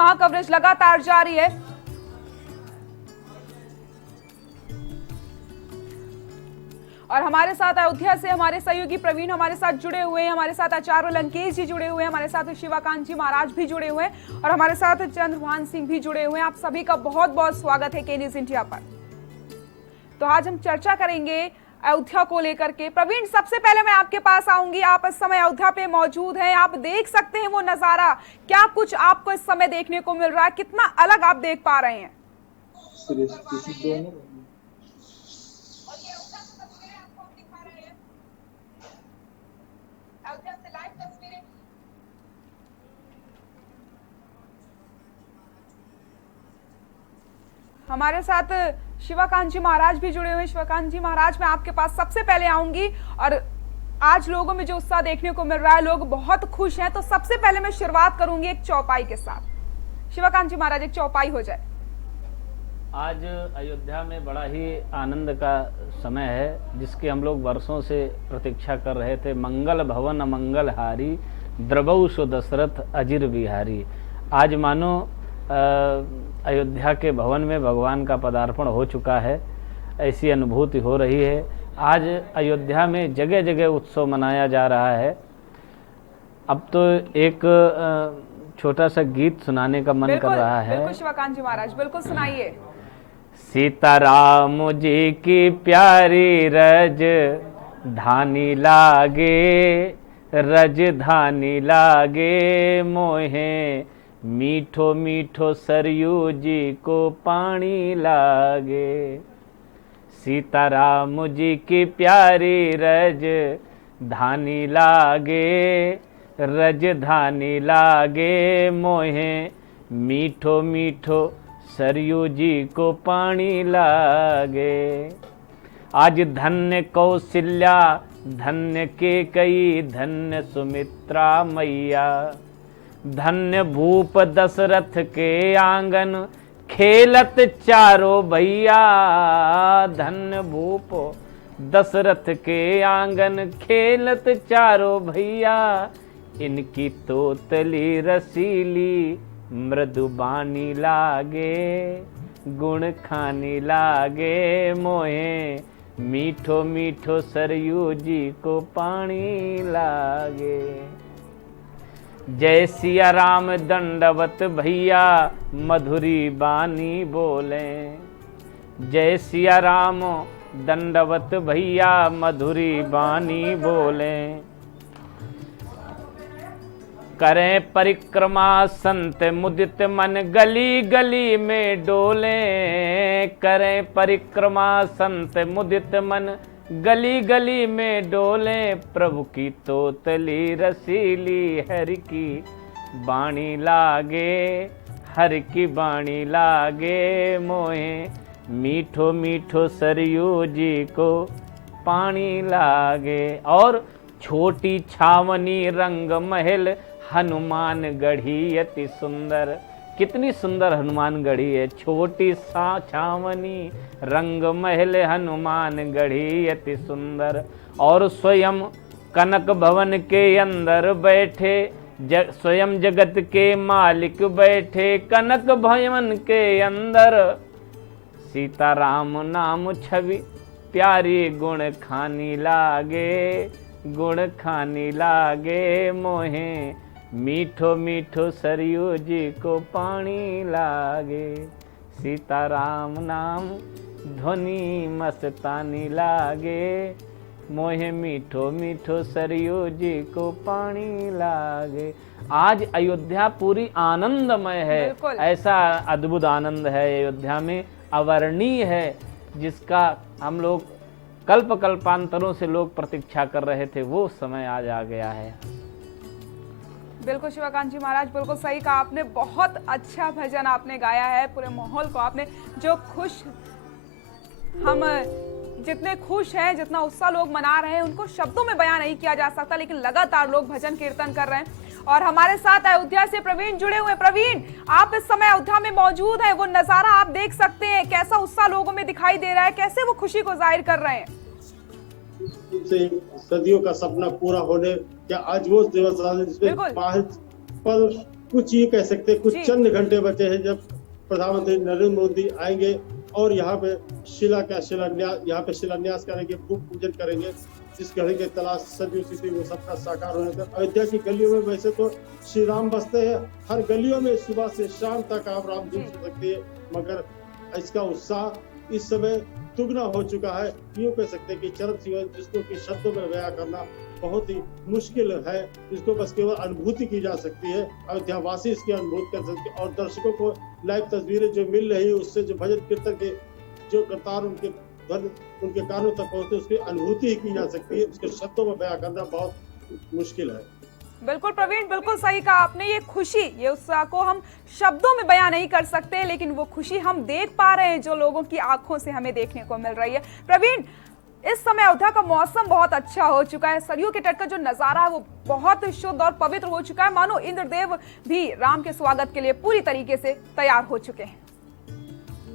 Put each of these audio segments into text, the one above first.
वहां कवरेज लगातार जारी है। और हमारे साथ अयोध्या से हमारे सहयोगी प्रवीण हमारे साथ जुड़े हुए हैं, हमारे साथ आचार्य लंकेश जी जुड़े हुए हैं, हमारे साथ शिवाकांत जी महाराज भी जुड़े हुए हैं और हमारे साथ चंद्रभान सिंह भी जुड़े हुए हैं। आप सभी का बहुत बहुत स्वागत है के न्यूज़ इंडिया पर। तो आज हम चर्चा करेंगे अयोध्या को लेकर के। प्रवीण, सबसे पहले मैं आपके पास आऊंगी। आप इस समय अयोध्या पे मौजूद हैं, आप देख सकते हैं वो नजारा, क्या कुछ आपको इस समय देखने को मिल रहा है, कितना अलग आप देख पा रहे हैं? हमारे साथ शिवाकांत जी महाराज भी जुड़े हुए हैं। शिवाकांत जी महाराज, मैं आपके पास सबसे पहले आऊंगी और आज लोगों में जो उत्साह देखने को मिल रहा है, लोग बहुत खुश हैं, तो सबसे पहले मैं शुरुआत करूंगी एक चौपाई के साथ। शिवाकांत जी महाराज, एक चौपाई हो जाए। आज अयोध्या में बड़ा ही आनंद का समय है, जिसकी हम लोग वर्षों से प्रतीक्षा कर रहे थे। मंगल भवन अमंगल हारी, द्रवौ सो दशरथ अजिर बिहारी। आज मानो अयोध्या के भवन में भगवान का पदार्पण हो चुका है, ऐसी अनुभूति हो रही है। आज अयोध्या में जगह जगह उत्सव मनाया जा रहा है। अब तो एक छोटा सा गीत सुनाने का मन कर रहा है। बिल्कुल शिवाकांत जी महाराज, बिल्कुल सुनाइए। सीताराम जी की प्यारी रज धानी लागे, रज धानी लागे मोहे, मीठो मीठो सरयू जी को पानी लागे। सीताराम जी की प्यारी रज धानी लागे, रज धानी लागे मोहे, मीठो मीठो सरयू जी को पानी लागे। आज धन्य कौशल्या, धन्य केकई, धन्य सुमित्रा मैया, धन्य भूप दशरथ के आंगन, खेलत चारों भैया। धन्य भूप दशरथ के आंगन, खेलत चारों भैया। इनकी तोतली रसीली, मृदुबानी लागे, गुण खानी लागे मोहे, मीठो मीठो सरयू जी को पानी लागे। जय सिया राम दंडवत भैया, मधुरी बानी बोले। जय सिया राम दंडवत भैया, मधुरी बानी बोले। करें परिक्रमा संत मुदित मन, गली गली में डोले। करें परिक्रमा संत मुदित मन, गली गली में डोले। प्रभु की तोतली रसीली, हरि की बाणी लागे, हरि की बाणी लागे मोहे, मीठो मीठो सरयू जी को पानी लागे। और छोटी छावनी रंग महल, हनुमान गढ़ी अति सुंदर। कितनी सुंदर हनुमान गढ़ी है। छोटी सा छावनी रंग महल, हनुमान गढ़ी अति सुंदर। और स्वयं कनक भवन के अंदर बैठे, स्वयं जगत के मालिक बैठे कनक भवन के अंदर। सीताराम नाम छवि प्यारी, गुण खानी लागे, गुण खानी लागे मोहे, मीठो मीठो सरयू जी को पानी लागे। सीताराम नाम ध्वनि मस्तानी लागे, मोहे मीठो मीठो सरयू जी को पानी लागे। आज अयोध्या पूरी आनंदमय है। ऐसा अद्भुत आनंद है अयोध्या में, अवर्णीय है, जिसका हम लोग कल्प कल्पांतरों से लोग प्रतीक्षा कर रहे थे। वो समय आज आ गया है। बिल्कुल शिवाकांत जी महाराज, बिल्कुल सही कहा आपने। बहुत अच्छा भजन आपने गाया है। पूरे माहौल को आपने, जो खुश, हम जितने खुश हैं, जितना उत्साह लोग मना रहे हैं, उनको शब्दों में बयां नहीं किया जा सकता, लेकिन लगातार लोग भजन कीर्तन कर रहे हैं। और हमारे साथ अयोध्या से प्रवीण जुड़े हुए हैं। प्रवीण, आप इस समय अयोध्या में मौजूद हैं, वो नजारा आप देख सकते हैं, कैसा उत्साह लोगों में दिखाई दे रहा है, कैसे वो खुशी को जाहिर कर रहे हैं। सदियों का सपना पूरा होने, क्या आज वो दिवस पर कुछ ये कह सकते हैं, कुछ जी। चंद घंटे बचे हैं जब प्रधानमंत्री नरेंद्र मोदी आएंगे और यहाँ पे शिलान्यास करेंगे, भूमि पूजन करेंगे। जिस घड़ी के तलाश सदी थी वो सबका साकार होने तक अयोध्या की गलियों में वैसे तो श्री राम बसते हैं, हर गलियों में सुबह से शाम तक आप राम धूम सुन सकते हैं, मगर इसका उत्साह इस समय दुगना हो चुका है। यूँ कह सकते हैं कि चरम सीमा जिसको कि शब्दों में बयां करना बहुत ही मुश्किल है, इसको बस केवल अनुभूति की जा सकती है। अयोध्या वासी इसकी अनुभूति कर सकते हैं और दर्शकों को लाइव तस्वीरें जो मिल रही है उससे जो भजन कीर्तन के जो करतार उनके ध्वनि उनके कानों तक पहुंचते उसकी अनुभूति ही की जा सकती है, उसके शब्दों में बयां करना बहुत मुश्किल है। बिल्कुल प्रवीण, बिल्कुल सही कहा आपने। ये खुशी, ये उत्साह को हम शब्दों में बयां नहीं कर सकते, लेकिन वो खुशी हम देख पा रहे हैं जो लोगों की आंखों से हमें देखने को मिल रही है। प्रवीण, इस समय अयोध्या का मौसम बहुत अच्छा हो चुका है, सरयू के तट का जो नजारा है वो बहुत शुद्ध और पवित्र हो चुका है, मानो इंद्रदेव भी राम के स्वागत के लिए पूरी तरीके से तैयार हो चुके हैं।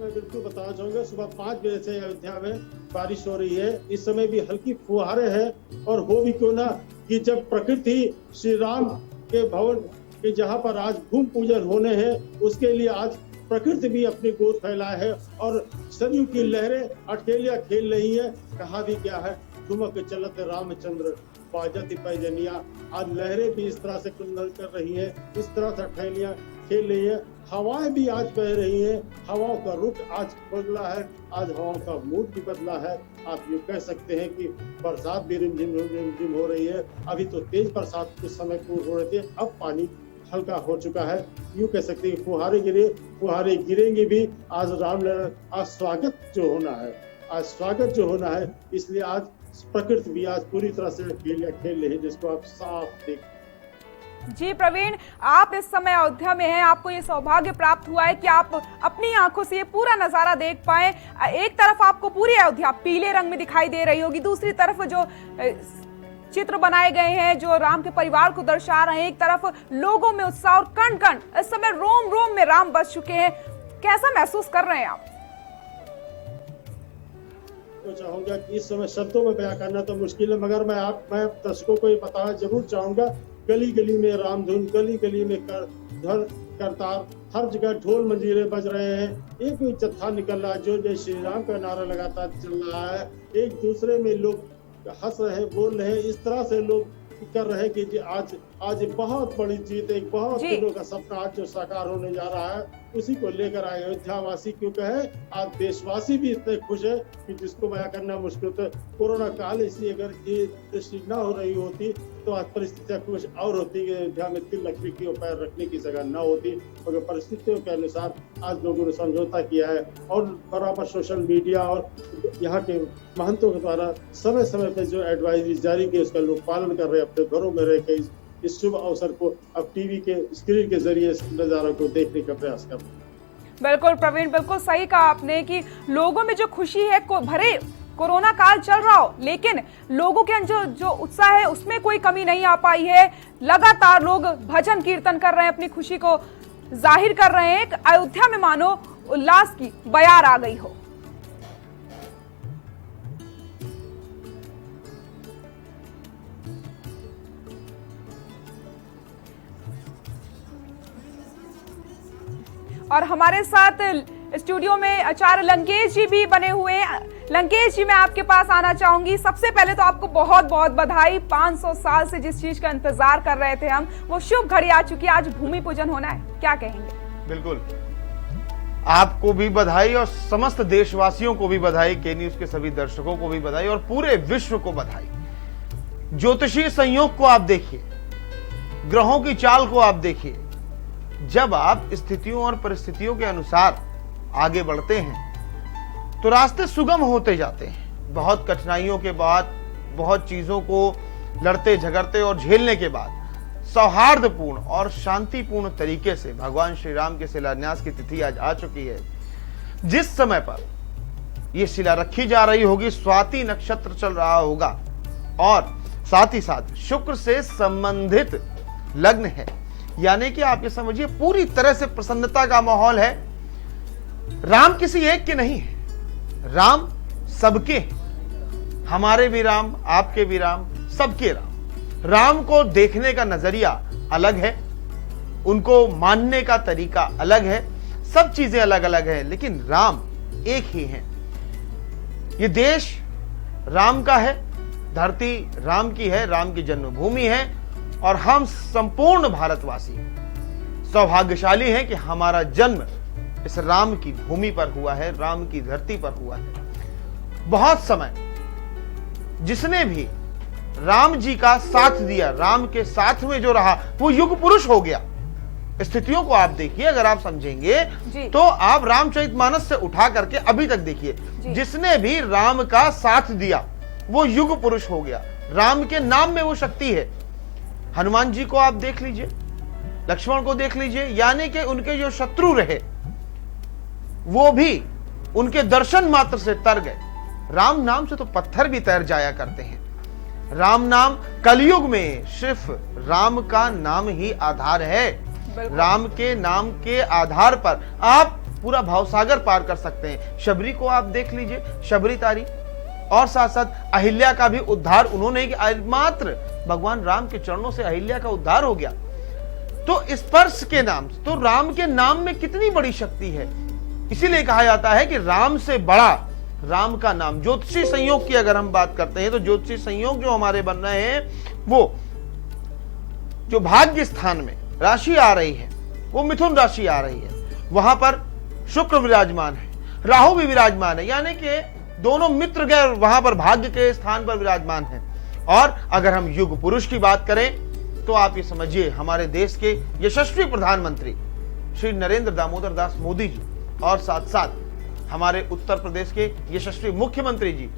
मैं बिल्कुल बताना चाहूंगा, सुबह 5 बजे से अयोध्या में बारिश हो रही है। इस समय भी हल्की फुहारे हैं और हो भी क्यों ना कि जब प्रकृति श्री राम के भवन के जहाँ पर आज भूमि पूजन होने हैं उसके लिए आज प्रकृति भी अपनी गोद फैलाए है और सरयू की लहरें अठेलियां खेल रही है। कहा भी क्या है, ठुमक चलत रामचंद्र बाजती पैजनिया। आज लहरें भी इस तरह से कुंदन कर रही है, इस तरह से अठेलियां खेल रही है, हवाएं भी आज बह रही है, हवाओं का रुख आज बदला है, आज हवाओं का मूड भी बदला है। आप ये कह सकते हैं कि बरसात भी रिमझिम हो रही है। अभी तो तेज बरसात कुछ समय पूर्व हो रही थी, अब पानी हल्का हो चुका है। यूँ कह सकते हैं फुहारे गिरेंगे भी। आज आज स्वागत जो होना है, इसलिए आज प्रकृति भी आज पूरी तरह से खेल रही है, जिसको आप साफ देख। जी प्रवीण, आप इस समय अयोध्या में हैं, आपको ये सौभाग्य प्राप्त हुआ है कि आप अपनी आंखों से ये पूरा नजारा देख पाए। एक तरफ आपको पूरी अयोध्या पीले रंग में दिखाई दे रही होगी, दूसरी तरफ जो चित्र बनाए गए हैं जो राम के परिवार को दर्शा रहे हैं, एक तरफ लोगों में उत्साह और कण कण इस समय रोम रोम में राम बस चुके हैं। कैसा महसूस कर रहे हैं आप? तो चाहूंगा कि इस समय शब्दों में बयां करना तो मुश्किल है, मगर मैं दर्शकों को ये बताना जरूर चाहूंगा, गली गली में रामधुन, गली गली में करतार, हर जगह ढोल मंजीरे बज रहे हैं। एक जत्था निकल रहा है जो जय श्री राम का नारा लगातार चल रहा है। एक दूसरे में लोग हंस रहे हैं, बोल रहे हैं, इस तरह से लोग कर रहे हैं कि आज बहुत बड़ी जीत, एक बहुत दिनों का सपना आज जो साकार होने जा रहा है, उसी को लेकर आए अयोध्या वासी। क्योंकि है आज देशवासी भी इतने खुश है कि जिसको बयां करना मुश्किल होता है। कोरोना काल इसलिए अगर ये दृष्टि न हो रही होती तो आज परिस्थितियां कुछ और होती कि अयोध्या में तिल लकड़ी की पैर रखने की जगह न होती, मगर परिस्थितियों के अनुसार आज लोगों ने समझौता किया है और बराबर सोशल मीडिया और यहाँ के महंतों के द्वारा समय समय पर जो एडवाइजरी जारी की उसका लोग पालन कर रहे हैं, अपने घरों में रह के इस शुभ अवसर को अब टीवी के स्क्रीन के जरिए इस नजारों को देखने का प्रयास कर रहे हैं। बिल्कुल प्रवीण, बिल्कुल सही कहा आपने कि लोगों में जो खुशी है भरे कोरोना काल चल रहा हो, लेकिन लोगों के अंदर जो उत्साह है उसमें कोई कमी नहीं आ पाई है। लगातार लोग भजन कीर्तन कर रहे हैं, अपनी खुशी को जाहिर कर रहे हैं। अयोध्या में मानो उल्लास की बयार आ गई हो। और हमारे साथ स्टूडियो में आचार्य लंकेश जी भी बने हुए हैं। लंकेश जी, मैं आपके पास आना चाहूंगी। सबसे पहले तो आपको बहुत बहुत बधाई। 500 साल से जिस चीज का इंतजार कर रहे थे हम, वो शुभ घड़ी आ चुकी है, आज भूमि पूजन होना है, क्या कहेंगे? बिल्कुल, आपको भी बधाई और समस्त देशवासियों को भी बधाई, के न्यूज के सभी दर्शकों को भी बधाई और पूरे विश्व को बधाई। ज्योतिषीय संयोग को आप देखिए, ग्रहों की चाल को आप देखिए। जब आप स्थितियों और परिस्थितियों के अनुसार आगे बढ़ते हैं तो रास्ते सुगम होते जाते हैं। बहुत कठिनाइयों के बाद, बहुत चीजों को लड़ते झगड़ते और झेलने के बाद सौहार्दपूर्ण और शांतिपूर्ण तरीके से भगवान श्री राम के शिलान्यास की तिथि आज आ चुकी है। जिस समय पर यह शिला रखी जा रही होगी, स्वाति नक्षत्र चल रहा होगा और साथ ही साथ शुक्र से संबंधित लग्न है, यानी कि आप ये समझिए पूरी तरह से प्रसन्नता का माहौल है। राम किसी एक के नहीं है, राम सबके, हमारे भी राम, आपके भी राम, सबके राम। राम को देखने का नजरिया अलग है, उनको मानने का तरीका अलग है, सब चीजें अलग अलग है, लेकिन राम एक ही हैं। ये देश राम का है, धरती राम की है, राम की जन्मभूमि है, और हम संपूर्ण भारतवासी सौभाग्यशाली हैं कि हमारा जन्म इस राम की भूमि पर हुआ है, राम की धरती पर हुआ है। बहुत समय जिसने भी राम जी का साथ दिया, राम के साथ में जो रहा, वो युग पुरुष हो गया। स्थितियों को आप देखिए, अगर आप समझेंगे तो आप रामचरितमानस से उठा करके अभी तक देखिए, जिसने भी राम का साथ दिया वो युग पुरुष हो गया। राम के नाम में वो शक्ति है। हनुमान जी को आप देख लीजिए, लक्ष्मण को देख लीजिए, यानी कि उनके जो शत्रु रहे वो भी उनके दर्शन मात्र से तर गए। राम नाम से तो पत्थर भी तैर जाया करते हैं। राम नाम कलयुग में सिर्फ राम का नाम ही आधार है। राम के नाम के आधार पर आप पूरा भवसागर पार कर सकते हैं। शबरी को आप देख लीजिए, शबरी तारी, और साथ साथ अहिल्या का भी उद्धार उन्होंने किया। मात्र भगवान राम के चरणों से अहिल्या का उद्धार हो गया। तो स्पर्श के नाम, तो राम के नाम में कितनी बड़ी शक्ति है। इसीलिए कहा जाता है कि राम से बड़ा राम का नाम। ज्योतिषी संयोग की अगर हम बात करते हैं तो ज्योतिषी संयोग जो हमारे बन रहे हैं, वो जो भाग्य स्थान में राशि आ रही है वो मिथुन राशि आ रही है, वहां पर शुक्र विराजमान है, राहु भी विराजमान है, यानी कि दोनों मित्र गए वहां पर भाग्य के स्थान पर विराजमान है। और अगर हम युग पुरुष की बात करें तो आप ये समझिए, हमारे देश के यशस्वी प्रधानमंत्री श्री नरेंद्र दामोदर दास मोदी जी, और साथ साथ हमारे उत्तर प्रदेश के यशस्वी मुख्यमंत्री जी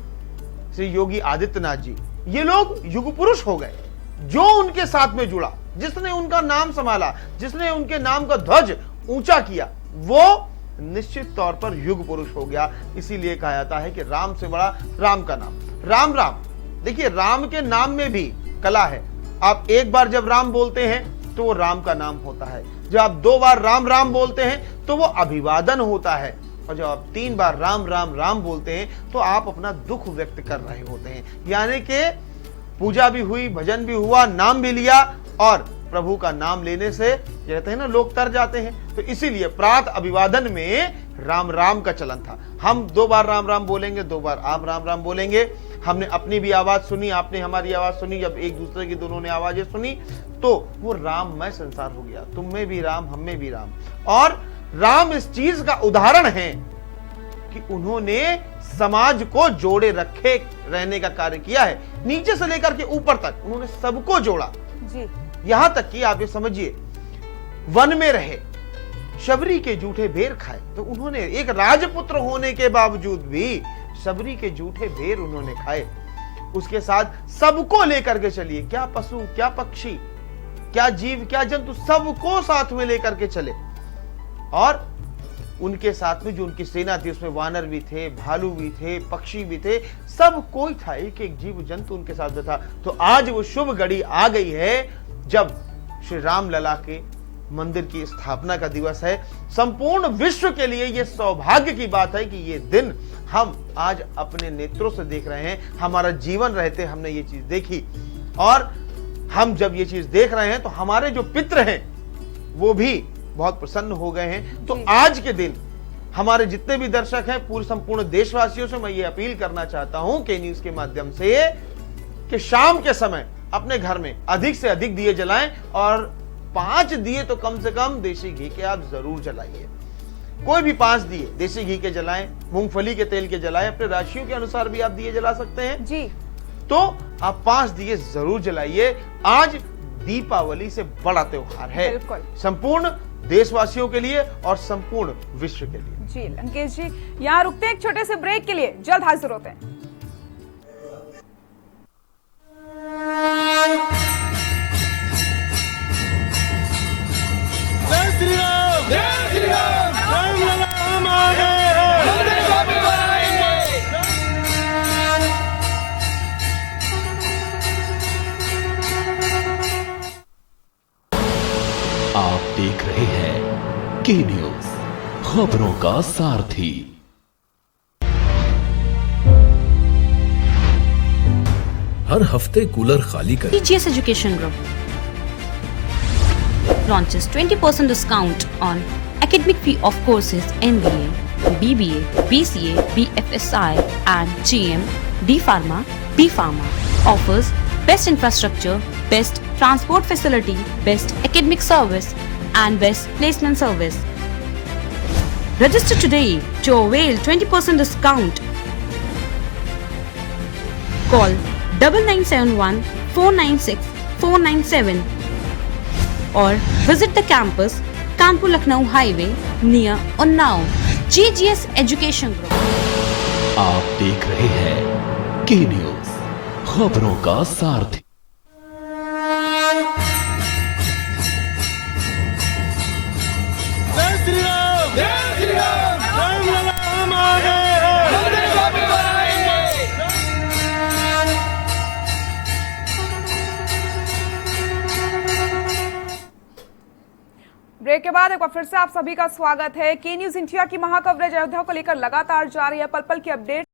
श्री योगी आदित्यनाथ जी, ये लोग युग पुरुष हो गए। जो उनके साथ में जुड़ा, जिसने उनका नाम संभाला, जिसने उनके नाम का ध्वज ऊंचा किया, वो निश्चित तौर पर युग पुरुष हो गया। इसीलिए कहा जाता है कि राम से बड़ा राम का नाम। राम राम, देखिए राम के नाम में भी कला है। आप एक बार जब राम बोलते हैं तो वो राम का नाम होता है, जब आप 2 बार राम राम बोलते हैं तो वो अभिवादन होता है, और जब आप 3 बार राम राम राम बोलते हैं तो आप अपना दुख व्यक्त कर रहे होते हैं। यानी कि पूजा भी हुई, भजन भी हुआ, नाम भी लिया, और प्रभु का नाम लेने से कहते हैं ना लोग तर जाते हैं। तो इसीलिए प्रात अभिवादन में राम राम का चलन था। हम 2 बार राम राम बोलेंगे, 2 बार आप राम राम बोलेंगे। हमने अपनी भी आवाज सुनी, आपने हमारी आवाज सुनी, जब एक दूसरे की दोनों ने आवाजें सुनी तो वो राममय संसार हो गया। तुम में भी राम, हम में भी राम। और राम इस चीज का उदाहरण है कि उन्होंने समाज को जोड़े रखे रहने का कार्य किया है। नीचे से लेकर के ऊपर तक उन्होंने सबको जोड़ा जी। यहां तक कि आप ये समझिए, वन में रहे, शबरी के जूठे बेर खाए, तो उन्होंने एक राजपुत्र होने के बावजूद भी शबरी के जूठे बेर उन्होंने खाए। उसके साथ सबको लेकर के चलिए, क्या पशु, क्या पक्षी, क्या जीव, क्या जंतु, सबको साथ में लेकर के चले। और उनके साथ में जो उनकी सेना थी उसमें वानर भी थे, भालू भी थे, पक्षी भी थे, सब कोई था, एक एक जीव जंतु उनके साथ में था। तो आज वो शुभ घड़ी आ गई है जब श्री राम लला के मंदिर की स्थापना का दिवस है। संपूर्ण विश्व के लिए यह सौभाग्य की बात है कि ये दिन हम आज अपने नेत्रों से देख रहे हैं। हमारा जीवन रहते हमने ये चीज देखी, और हम जब ये चीज देख रहे हैं तो हमारे जो पितृ हैं वो भी बहुत प्रसन्न हो गए हैं। तो आज के दिन हमारे जितने भी दर्शक हैं, पूरे संपूर्ण देशवासियों से मैं ये अपील करना चाहता हूं के न्यूज के माध्यम से कि शाम के समय अपने घर में अधिक से अधिक दिए जलाएं, और 5 दिए तो कम से कम देसी घी के आप जरूर जलाइए। कोई भी 5 दिए देसी घी के जलाएं, मूंगफली के तेल के जलाएं, अपने राशियों के अनुसार भी आप दिए जला सकते हैं जी। तो आप 5 दिए जरूर जलाइए। आज दीपावली से बड़ा त्योहार है संपूर्ण देशवासियों के लिए और संपूर्ण विश्व के लिए। जी लंकेश जी, यहाँ रुकते हैं एक छोटे से ब्रेक के लिए, जल्द हाजिर होते हैं। जय श्री राम, जय श्री राम, राम लला हम आ गए हैं, मंदिर वापस आएंगे। आप देख रहे हैं के न्यूज, खबरों का सारथी। हर हफ्ते कूलर खाली करें। GS education group. launches 20% discount on academic fee of courses MBA, BBA, BCA, BFSI and GM, D Pharma, B Pharma. Offers best infrastructure, best transport facility, best academic service and best placement service. Register today to avail 20% discount. Call 9971 496 497 or visit the campus Kanpur Lucknow Highway near Unnao. GGS Education Group. आप देख रहे हैं के news, खबरों का सारथी। जय श्री राम, जय श्री राम, राम लला हम आ गए हैं, मंदिर को भी बनाएंगे। ब्रेक के बाद एक बार फिर से आप सभी का स्वागत है। के न्यूज इंडिया की महाकवरेज अयोध्या को लेकर लगातार जारी है। पल पल की अपडेट